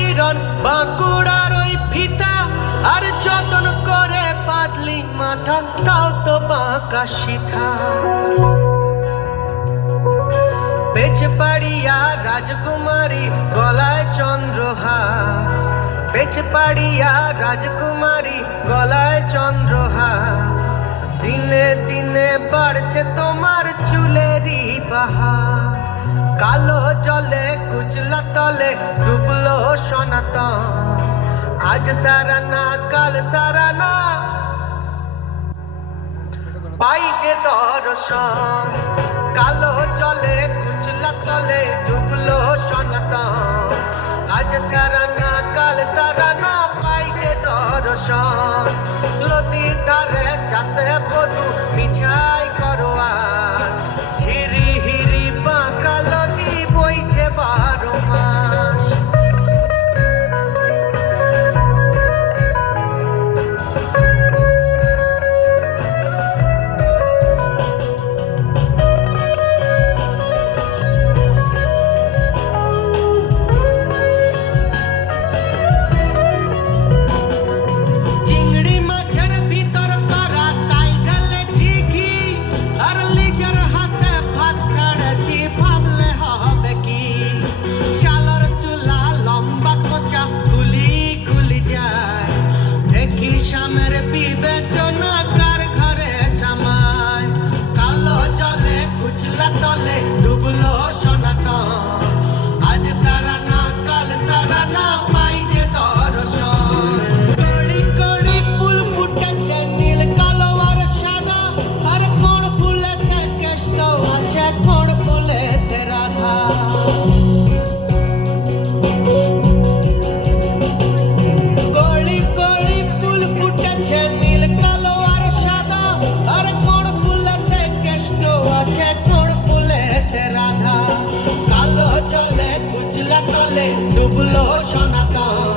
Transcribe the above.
চিরন বাঁকুড়ার ওই ফিতা, আর যতন করে পাতলি মাথা তাও তো বাঁকা সিথা। বেছে পাড়িয়া রাজকুমারী গলায় চন্দ্রহার, বেছে পাড়িয়া রাজকুমারী গলায় চন্দ্রহার। দিনে দিনে বাড়ছে তোমার চুলেরই বাহার, কালো জলে কুচলা তলে ডুবলো সনাতন। আজ সারানা কাল সারানা পাই যে দর্শন, কালো জলে কুচলা তলে ডুবলো সনাতন। আজ সারানা কাল সারানা পাই যে দর্শন। নদীর ধারে চাষে বধু মিছাই করো আজ, হিরি হিরি বাঁকা নদী বইছে 12 মাস। ডুবলো সনাতন।